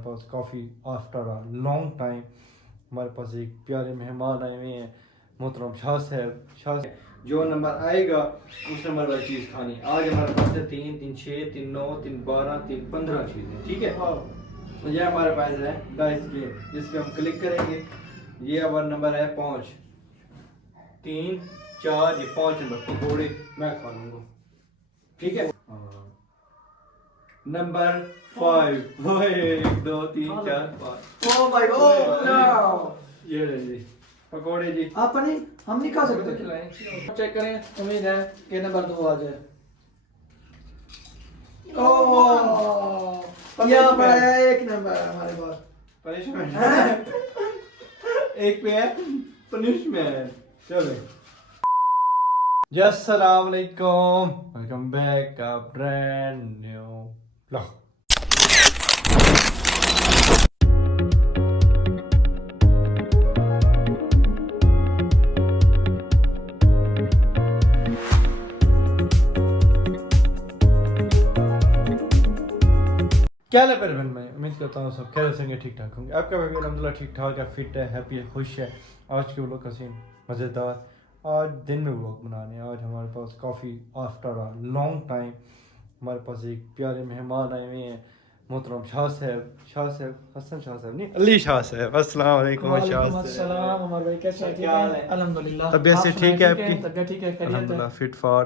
पास काफ़ी after a long time हमारे पास एक प्यारे मेहमान आए हुए हैं, मोहतरम शाह साहब। जो नंबर आएगा उस नंबर वाली चीज़ खानी। आज हमारे पास है 3, 3, 6, 3, 9, 3, 12, 3, 15 चीज़ें, ठीक है। तो ये हमारे पास है डाइस गेम, जिस पे हम क्लिक करेंगे। ये हमारा नंबर है 5, 3, 4, ये 5 नंबर पकौड़े मैं खा लूँगा, ठीक है। नंबर 5, 1, 2, 3, 4, 5। ओह माय गॉड, ये ले जी पकौड़े जी। आप नहीं, हम नहीं खा सकते। खिलाएं। चेक करें, उम्मीद है कि नंबर 2 आ जाए। ओह यहाँ पर है एक नंबर हमारे पास। पनिशमेंट एक पे है पनिशमेंट। चलो जी, अस्सलाम वालेकुम, वेलकम बैक का ब्रांड न्यू व्लॉग। क्या है फिर मैं उम्मीद करता हूँ सब खैर से ठीक ठाक होंगे। आपका भाई अल्हम्दुलिल्लाह ठीक ठाक है, फिट है, हैप्पी है, खुश है। आज के व्लॉग का सीन मज़ेदार। आज दिन में व्लॉग बनाने हैं। आज हमारे पास काफ़ी आफ्टर अ लॉन्ग टाइम हमारे पास एक प्यारे मेहमान आए हुए हैं, मोहतरम शाह साहब, हसन शाह साहब नहीं, अली शाह साहब। अस्सलाम वालेकुम शाह साहब। अस्सलाम हमारे भाई, कैसे हैं? क्या हाल है? अल्हम्दुलिल्लाह। तबीयत से ठीक है आपकी? तबीयत ठीक है, खैरियत है। अल्हम्दुलिल्लाह फिट फार।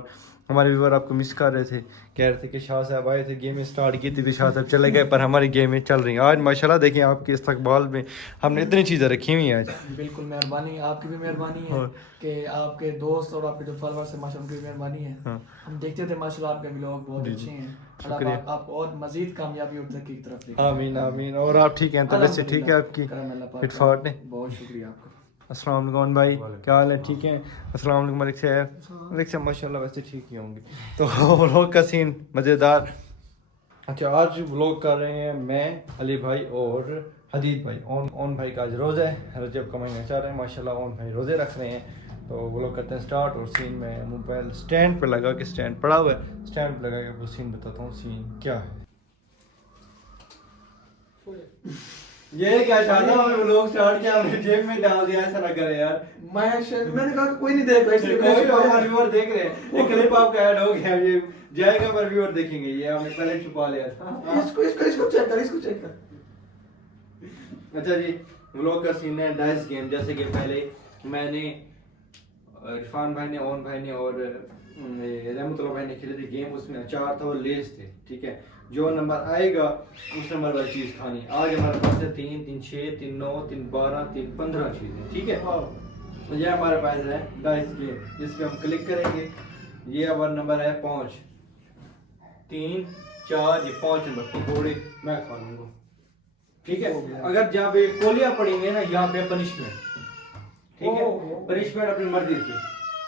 हमारे व्यूअर आपको मिस कर रहे थे, कह रहे थे कि शाह साहब आए थे, गेम स्टार्ट की थी, शाह साहब चले गए, पर हमारी गेमें चल रही हैं। आज माशाल्लाह देखिए आपके इस्तकबाल में हमने इतनी चीज़ें रखी हुई हैं आज। बिल्कुल मेहरबानी, आपकी भी मेहरबानी है कि आपके दोस्त और आपके जो फॉलोअर्स हैं माशाल्लाह उनकी भी मेहरबानी है। हम देखते थे माशाल्लाह आपके व्लॉग बहुत अच्छे हैं। शुक्रिया। आप और मजीद कामयाबी और तरक्की की तरफ लेके आमीन आमीन। और आप ठीक हैं? तबीयत से ठीक है आपकी? फिट फार ने? बहुत शुक्रिया आपका। अस्सलाम वालेकुम भाई, क्या हाल है? ठीक है। अस्सलाम वालेकुम मलिक साहब माशाल्लाह वैसे ठीक ही होंगे। तो व्लॉग का सीन मज़ेदार। अच्छा, आज व्लॉग कर रहे हैं मैं, अली भाई और हदीद भाई। ओन भाई का आज रोज़ा है, रजब का महीना चल रहा है माशाल्लाह। ओन भाई रोज़े रख रहे हैं, तो व्लॉग करते हैं स्टार्ट। और सीन में मोबाइल स्टैंड पर लगा के, स्टैंड पड़ा हुआ है, स्टैंड पर लगा के आपको सीन बताता हूँ सीन क्या है। ये क्या चाहता हूँ व्लॉग स्टार्ट किया, हमने जेब में डाल दिया, ऐसा ना करे यार। मैंने कहा कि कोई नहीं देख रहा, इसलिए कोई हमारे व्यूअर देख रहे हैं। ये क्लिप आपका ऐड हो गया, ये जाएगा पर व्यूअर देखेंगे। ये हमने पहले छुपा लिया था। इसको चेक कर। अच्छा जी, व्लॉग का सीन है डाइस गेम। जैसे कि पहले मैंने, इरफान भाई ने, ओन भाई ने और रहमतुल्लाह भाई ने खेले थे गेम। उसमें अचार था और लेस थे, ठीक है। जो नंबर आएगा उस नंबर वाली चीज़ खानी। आज हमारे पास है 3, 3, 6, 3, 9, 3, 12, 3, 15 चीज़ें, ठीक है। तो ये हमारे पास है डाइस गेम, जिस पे हम क्लिक करेंगे। ये हमारा नंबर है 5, 3, 4, ये 5 नंबर पकौड़े मैं खा लूँगा, ठीक है। अगर जहाँ पे कोलियाँ पड़ी हैं ना, यहाँ पे पनिशमेंट, ठीक है। पनिशमेंट अपनी मर्जी से,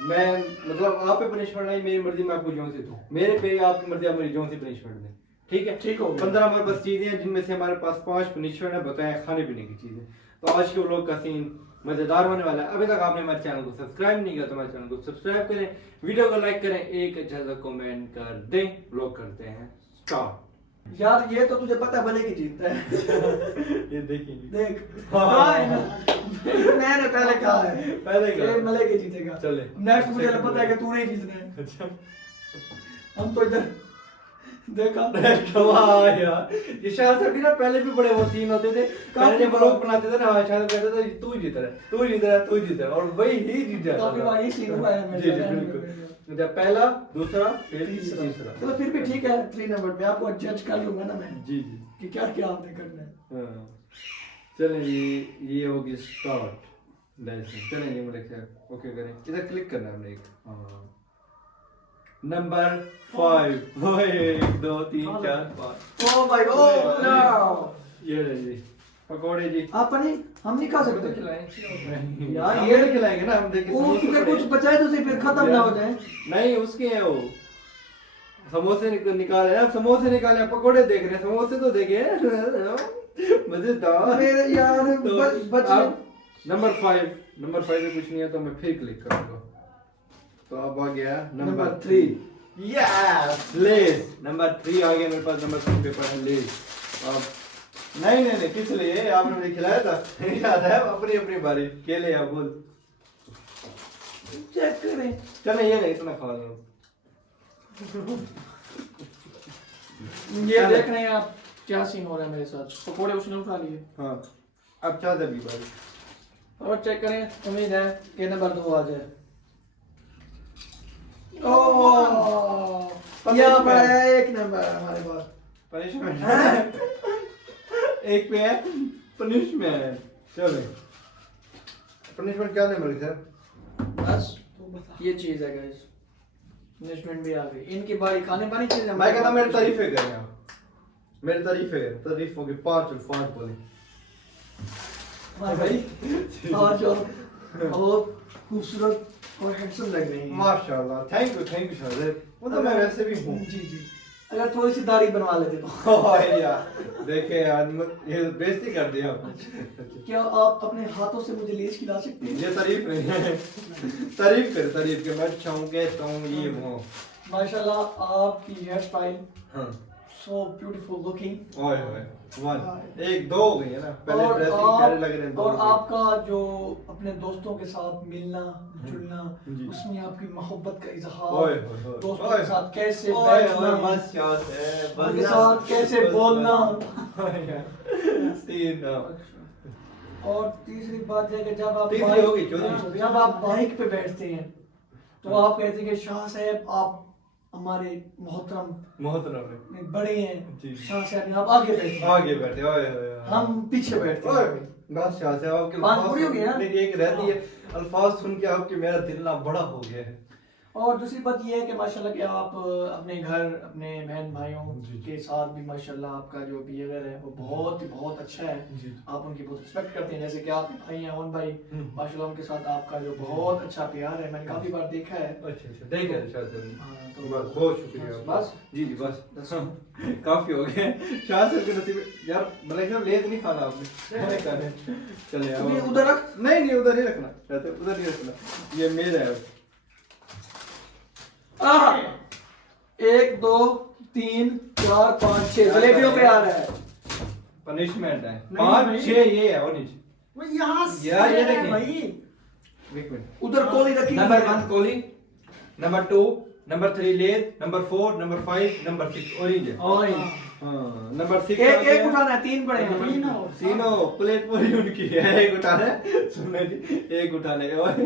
मैं मतलब आप पे पनिशमेंट नहीं, मेरी मर्जी मैं आपको जोन से दूँ, मेरे पे आपकी मर्जी, आप मेरी जोन से पनिशमेंट दें, ठीक है। ठीक हो 15 हमारे पास चीज़ें हैं, जिनमें से हमारे पास 5 पनिशमेंट है, बताएं खाने पीने की चीज़ें। तो आज के व्लॉग का सीन मज़ेदार होने वाला है। अभी तक आपने हमारे चैनल को सब्सक्राइब नहीं किया तो हमारे चैनल को सब्सक्राइब करें, वीडियो को लाइक करें, एक अच्छा सा कमेंट कर दें। व्लॉग करते हैं स्टार्ट। यार ये तो तुझे पता है भले की जीतता है। ये देखेंगे, देख हाँ। मैंने पहले कहा है, पहले कहा। ये मले के जीतेगा। चले नेक्स्ट मुझे पता है कि तू नहीं जीतना है। अच्छा, हम तो इधर देखा यार, ये शायद से भी ना पहले भी बड़े वो सीन होते थे, पहले जब व्लॉग बनाते थे ना, हाँ शायद कहते थे तू जीत रहा है, तू जीत रहा है, तू जीत रहा है, और वही ही जीत जाता काफी बार ये सीन हुआ है मेरे जी जी साथ। बिल्कुल। जब पहला, दूसरा, फिर तीसरा। चलो फिर भी ठीक है, 3 नंबर पे आपको जज कर लूंगा ना मैं जी जी, कि क्या क्या आपने करना है। हाँ चलें ये होगी स्टार्ट। चलें जी मेरे ख्याल, ओके करें, इधर क्लिक करना है हमने एक। हाँ नंबर 5, 1, 2, 3, 4, 5। ओह माय गॉड, ये ले जी पकौड़े जी। आप नहीं, हम नहीं खा सकते। खिलाएं यार यार, ये ये खिलाएंगे ना हम, देखिए उसके कुछ बचाए तो फिर खत्म ना हो जाए। नहीं उसके हैं वो समोसे निकाले हैं, समोसे निकाले हैं, पकौड़े देख रहे हैं, समोसे तो देखे मजेदार। मेरे यार तो बच नंबर 5 में कुछ नहीं है तो मैं फिर क्लिक करूंगा। तो अब आ गया नंबर 3, यस लेस। नंबर 3 आ गया मेरे पास, नंबर 3 पे पड़ा है लेस। अब नहीं नहीं नहीं, किस लिए आपने मुझे खिलाया था? याद है, अपनी अपनी बारी, केले आप बोल। चेक करें। चलो ये नहीं, इतना खा लो। ये देख रहे हैं आप क्या सीन हो रहा है मेरे साथ। पकोड़े उसने उठा लिए। हाँ, अब चाहते भी बारी। और चेक करें, उम्मीद है कि नंबर 2 आ जाए। ओह, यहाँ पर है 1 नंबर हमारे पास। पनिशमेंट एक पे है पनिशमेंट। चलो पनिशमेंट क्या दे मेरे सर? बस ये चीज है गाइस, पनिशमेंट भी आ गई। इनकी बारी खाने पानी चीज है। मैं कहता मेरी तारीफें करें आप, मेरी तारीफें करें, तारीफ होगी 5 बोले। हाँ भाई, आज और खूबसूरत और हैंडसम लग रही हैं। माशाल्लाह, थैंक यू शाहज़ैब। मतलब मैं वैसे भी हूँ। जी जी, अगर थोड़ी सी दाढ़ी बनवा लेते तो। ओए यार देखे यार, ये बेइज्जती कर दिया आपने। क्या आप अपने हाथों से मुझे लेस खिला सकते हैं? ये तारीफ नहीं है, तारीफ कर, तारीफ के मैं अच्छा हूँ, कहता हूँ ये वो। माशाल्लाह आपकी हेयर स्टाइल हाँ, सो ब्यूटीफुल लुकिंग। ओए ओए, 1 1 2 हो गई है ना, पहले और ड्रेसिंग प्यारे लग रहे हैं, 2 और हो गई। आपका जो अपने दोस्तों के साथ मिलना जुलना, जी। उसमें आपकी मोहब्बत का ओए इजहार, ओए, दोस्तों ओए। के साथ कैसे ओए ओए, बैठना, बस यार है, बस उनके यार, साथ कैसे बस बोलना। यार। सीन और तीसरी बात है कि जब आप तीसरी होगी, चौथी। जब आप बाइक पे बैठते हैं तो आप कहते हैं कि शाह साहब आप हमारे मोहतरम में बड़े हैं, जी। शाह साहब आप आगे बैठे हैं, आगे बैठे, ओए ओए, हम पीछे बैठते ओए, हैं। बस शाह साहब आपके बात अल्फाज पूरी हो गई ना? नहीं, एक रहती है, अल्फाज सुन के आपके मेरा दिल ना बड़ा हो गया है। और दूसरी बात ये है कि माशाल्लाह कि आप अपने घर अपने बहन भाइयों जी। के साथ भी माशाल्लाह आपका जो बिहेवियर है वो बहुत अच्छा है। जी। आप उनकी बहुत रिस्पेक्ट करते हैं, जैसे कि आपके भाई हैं ओन भाई, हम्म। माशाल्लाह उनके साथ आपका जो बहुत अच्छा प्यार है, मैंने काफी बार देखा है। अच्छा, ठीक है शाह साहब, हाँ, तो बस बहुत शुक्रिया। बस जी जी बस काफी हो गया शाह साहब के नसीब यार। मलिक साहब लेज नहीं खाना आपने, चले तुम ये यार उधर रख। नहीं उधर नहीं रखना, शाह साहब उधर नहीं रखना, ये मेरा है। 1 2 3 4 5 6 जलेबियों पे आ रहा है। पनिशमेंट है नहीं, 5 नहीं। 6 ये है, और नीचे वो यहाँ से यार ये है देखिए। भाई, एक मिनट। उधर कोली रखी नंबर है। 1 कोली, नंबर 2, नंबर 3 लेज, नंबर 4, नंबर 5, नंबर 6 ऑरेंज है। ओए, हाँ, नंबर 6 एक उठाना है, 3 पड़े हैं। तीनों प्लेट पूरी उनकी है, एक उठाना है, सुनने जी, एक उठाने के बाद।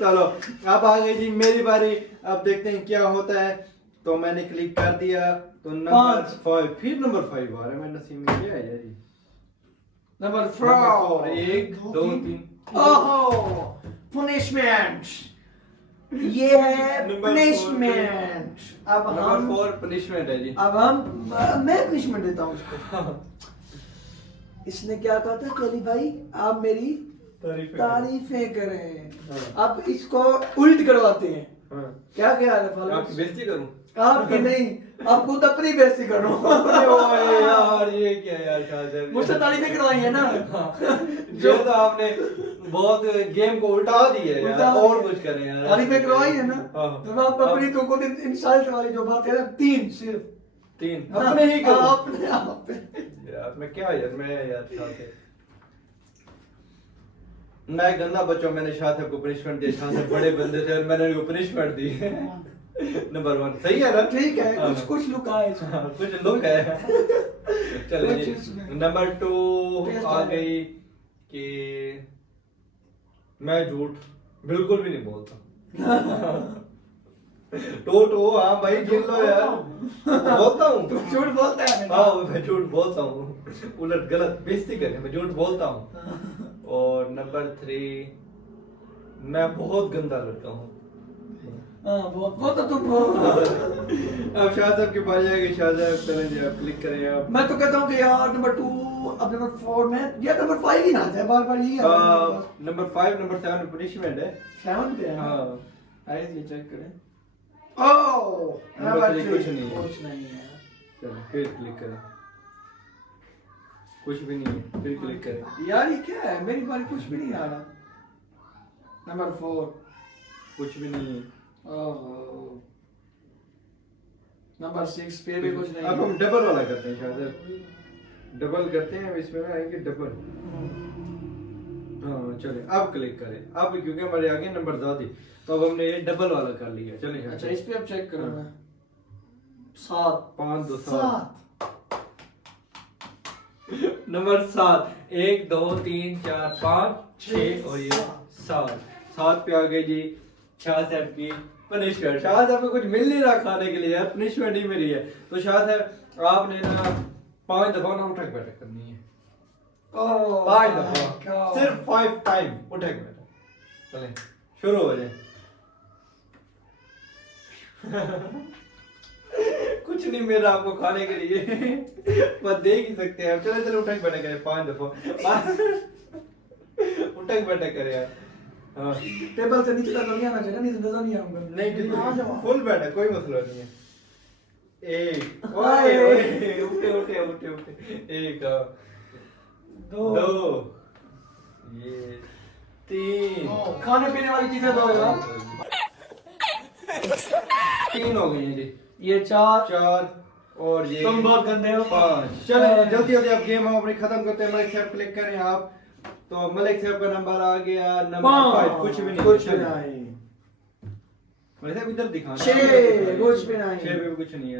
चलो अब आ गई जी मेरी बारी, अब देखते हैं क्या होता है। तो मैंने क्लिक कर दिया, तो नंबर 5, फिर नंबर 5 आ रहा है, मैं नसीब में क्या है यार ये? नंबर 4 4 1 2 3 ओहो, पनिशमेंट, ये है नंबर पनिशमेंट। अब नंबर हम 4 पनिशमेंट है जी। अब हम मैं पनिशमेंट देता हूँ उसको। इसने क्या कहा था कि अली भाई आप मेरी तारीफें करें, अब इसको उल्ट करवाते हैं। हाँ। क्या ख्याल है फालूस? आपकी बेइज्जती करूं? आपकी नहीं, आप खुद अपनी बेइज्जती करो। ओए यार ये क्या यार शाह साहब, मुझसे तारीफें करवाई है ना। जो तो आपने बहुत गेम को उल्टा दिया है उल्टा यार, दिया। और कुछ करें यार। तारीफें करवाई है ना, हाँ। तो आप अपनी तो खुद इंसल्ट वाली जो बात है ना, 3 सिर्फ 3 अपने ही करो। अपने आप पे। यार मैं क्या यार, मैं यार शाह साहब मैं गंदा बच्चों, मैंने शाह साहब को पनिशमेंट दिया, शाह साहब बड़े बंदे थे और मैंने उनको पनिशमेंट दी। नंबर 1 सही है ना? ठीक है, हाँ। कुछ लुका है इसमें। हाँ, कुछ लुक है। चलिए कुछ जी, इसमें। नंबर 2 टेस्ट आ आ गई कि मैं झूठ बिल्कुल भी नहीं बोलता। टो हाँ भाई गिन लो यार, बोलता हूँ। तू झूठ बोलता है ना? हाँ मैं झूठ बोलता हूँ, उलट गलत बेइज्जती करने मैं झूठ बोलता हूँ। और नंबर 3 मैं बहुत गंदा लड़का हूँ। हाँ, वो तो तुम बोल। अब शाह साहब की बारी आएगी, शाह साहब चलें जी, आप क्लिक करें आप। मैं तो कहता हूँ कि यार नंबर 2 अब नंबर 4 में या नंबर 5 ही ना आ जाए, बार बार यही आ रहा है। नंबर 5 नंबर 7 में पनिशमेंट है। 7 पे है ना? हाँ। आइए ये चेक करें। ओह, नंबर 3 3 कुछ नहीं है। कुछ नहीं है। चलो फिर क्लिक करें, कुछ भी नहीं है, फिर क्लिक करें। यार ये क्या है, मेरी बारी कुछ भी नहीं आ रहा। नंबर 4 कुछ भी नहीं है। ओहो, नंबर 6 फिर भी कुछ नहीं अब हम है। डबल वाला करते हैं शायद। डबल करते हैं, अब इसमें ना आएंगे डबल। हाँ चले, अब क्लिक करें। अब क्योंकि हमारे आगे नंबर ज्यादा, तो अब हमने ये डबल वाला कर लिया। चले अच्छा इस पे अब चेक करो हाँ। मैं 7 5 2 7 7 नंबर 7 1 2 3 4 5 6 और ये 7 7 पे आ गए जी शाह साहब की पनिशमेंट। शाह साहब को कुछ मिल नहीं रहा खाने के लिए यार, पनिशमेंट ही मिली है। तो शाह साहब आपने ना 5 दफा ना उठक बैठक करनी है। 5 दफा, सिर्फ 5 टाइम उठक बैठक। चलें शुरू हो जाए। कुछ नहीं मिल रहा आपको खाने के लिए, बस देख ही सकते हैं। चलो चलो उठक बैठक करें 5 दफा। उठक बैठक करें यार। हाँ टेबल से नीचे तक नहीं आना चाहिए, नहीं तो नजर नहीं आऊंगा। नहीं फुल बैठक, कोई मसला नहीं है। एक ओए ओए उठे उठे उठे उठे, एक 2 ये 3 खाने पीने वाली चीजें दो यार। 3 हो गई हैं जी। ये 4 4 और ये तुम बहुत गंदे हो। 5। चले जल्दी जल्दी आप गेम अपनी खत्म करते हैं। मलिक साहब क्लिक करें आप, तो मलिक साहब का नंबर आ गया नंबर 5। कुछ भी नहीं, कुछ भी नहीं। मलिक साहब इधर दिखाना। 6 कुछ भी नहीं। 6 पे भी कुछ नहीं है।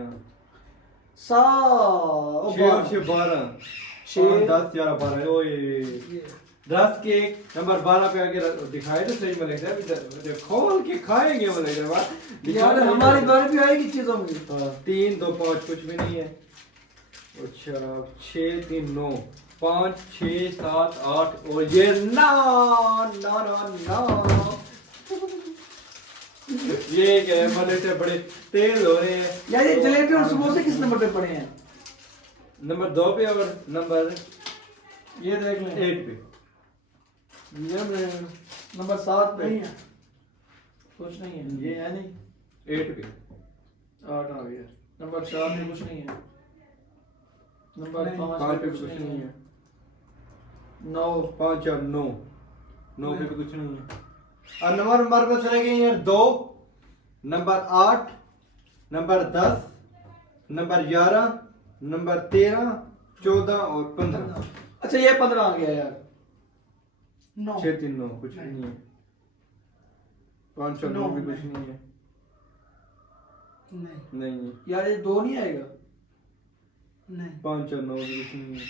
7 6 और 6 12 6 10 11 12 ओए 10 के नंबर 12 पे आके दिखाए तो सही। मलिक साहब इधर खोल के खाएंगे मलिक साहब यार हमारी बार भी आएगी चीजों में। 3 2 5 कुछ भी नहीं है। अच्छा 6 3 9 5 6 7 8 और ये 9 ये क्या है, मलिक साहब बड़े तेज हो रहे हैं यार ये जलेबी और समोसे किस नंबर पे पड़े हैं? नंबर 2 पे और नंबर ये देख लें 8 पे। ये नंबर 7 पे नहीं है, कुछ नहीं है। ये है नहीं 8 पे 8 आ गया। नंबर 4 में कुछ नहीं है। नंबर 5 5 पे पे कुछ कुछ नहीं नहीं है। है। 9 5 और 9 9 पे भी कुछ नहीं है। और नंबर बस रह गए हैं 2 नंबर 8 नंबर 10 नंबर 11 नंबर 13 14 और 15। अच्छा ये 15 आ गया यार। 6 3 9 कुछ भी नहीं है। 5 और 9 भी कुछ नहीं है। नहीं है। यार ये 2 नहीं आएगा। 5 और 9 भी कुछ नहीं है।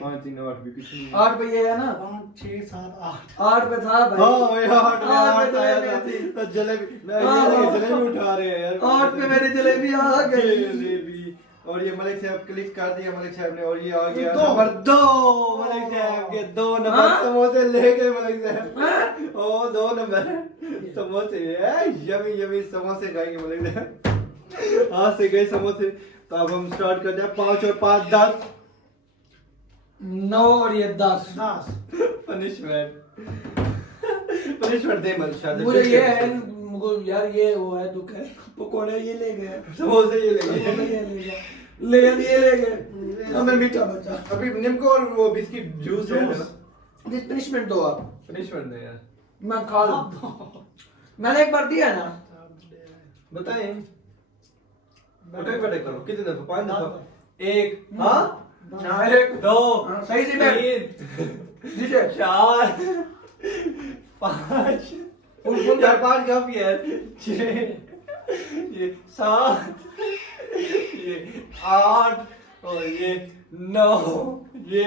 5 3 8 भी कुछ नहीं है। 8 पे ये है ना। 5 6 7 8 8 पे था भाई। हाँ भाई 8 पे आठ 8 पे आया जलेबी था। थी। तो जलेबी ये जलेबी उठा रहे हैं यार। 8 पे मेरी जलेबी आ गई। जलेबी और ये मलिक साहब क्लिक कर दिया मलिक साहब ने, और ये आ गया दो। नंबर 2 मलिक साहब के 2 नंबर हाँ? समोसे ले गए मलिक साहब। ओ 2 नंबर समोसे यमी यमी समोसे खाएंगे मलिक साहब। हाथ से गए समोसे। तो अब हम स्टार्ट करते हैं। 5 और 5 10 9 और ये 10। 10 पनिशमेंट पनिशमेंट दे मलिक साहब। मुझे ये है मुझे यार ये वो है दुख है। पकोड़े ये ले गए, समोसे ये ले समोसे गए। ये ले गए, ले ये ले गए। हमें मीठा बचा। अभी निम्को और वो बिस्किट जूस है ना। पनिशमेंट दो आप। पनिशमेंट दे यार, मैं खा लूं। मैंने एक बार दिया ना। बताएं। उठक बैठक करो कितने दफा? 5 दफा। 1 हाँ 1 2 सही से बैठ 3 नीचे 4 5 यार 5 काफी है। 6 ये 7 ये 8 और ये 9 ये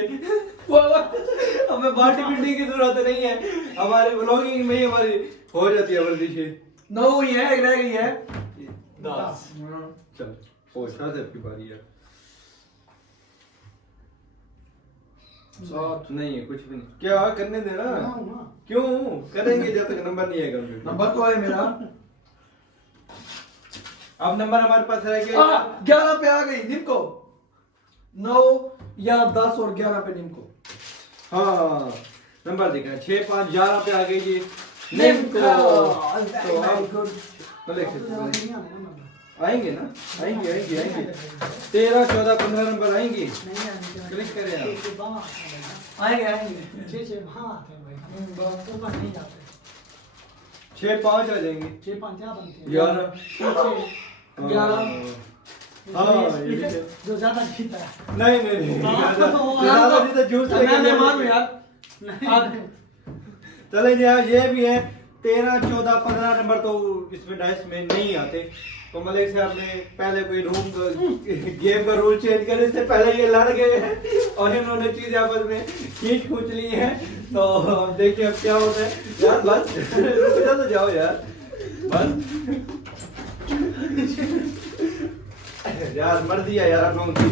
हमें बाटी पीटने की जरूरत नहीं है। हमारे ब्लॉगिंग में ही हमारी हो जाती है वर्जिशें। 9 ही है, एक रह गई है। 10 चल शाह साहब की बारी है। 7 नहीं है कुछ भी नहीं। क्या करने देना? क्यों करेंगे जब तक नंबर नहीं आएगा। नंबर तो है मेरा। अब नंबर हमारे पास रह गया 11 पे आ गई निम्को। 9 या 10 और 11 पे निम्को। हाँ नंबर देखा 6 5 11 पे आ गई जी निम्को। तो वेरी अब गुड। आएंगे ना, आएंगे आएंगे आएंगे 13 14 15 नंबर आएंगे। क्लिक करें आप। आएंगे आएंगे। 6 हाँ आते हैं भाई, ऊपर नहीं जाते। 6 5 आ जाएंगे। 6 5 क्या बनते हैं? 11 11 हाँ, ये भी है। जो ज्यादा जीता है नहीं नहीं नहीं हाँ, ज्यादा- तो वो- ज्यादा नहीं तो जूस लेके मैं जाएंगे। मानू यार चले यार ये भी है 13, 14, 15 नंबर तो इसमें डाइस में नहीं आते। तो मलिक साहब ने पहले कोई गेम का रूल चेंज करने से पहले ये लड़ गए हैं और इन्होंने चीज आपस में खींच खूंच ली है। तो अब देखिए अब क्या होता है यार। बस रुक जा तो जाओ यार बस यार मर्जी है यार आप लोगों की।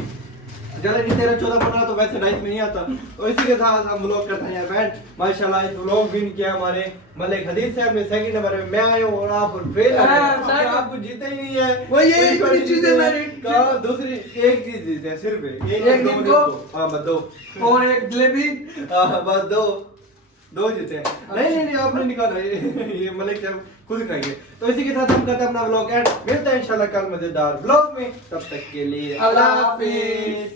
चले नहीं 13, 14, 15 तो वैसे डाइस में नहीं आता। तो इसी के साथ हम व्लॉग करते हैं यार बैंड। माशाल्लाह इस व्लॉग विन किया हमारे मलिक हदीस साहब ने। सेकंड नंबर में मैं आया हूँ और आप फेल आप कुछ जीते ही नहीं है। वो ये एक बड़ी ही चीज़ है मेरी। कहाँ दूसरी एक चीज जीते हैं सिर्फ एक दिन को। हाँ बस दो और एक जलेबी। हाँ बस दो जीते हैं। नहीं नहीं नहीं आपने निकाला ये मलिक साहब खुद खाएंगे। तो इसी के साथ हम करते हैं अपना व्लॉग एंड मिलते हैं इंशाल्लाह कल मजेदार व्लॉग में। तब तक के लिए अल्लाह हाफिज।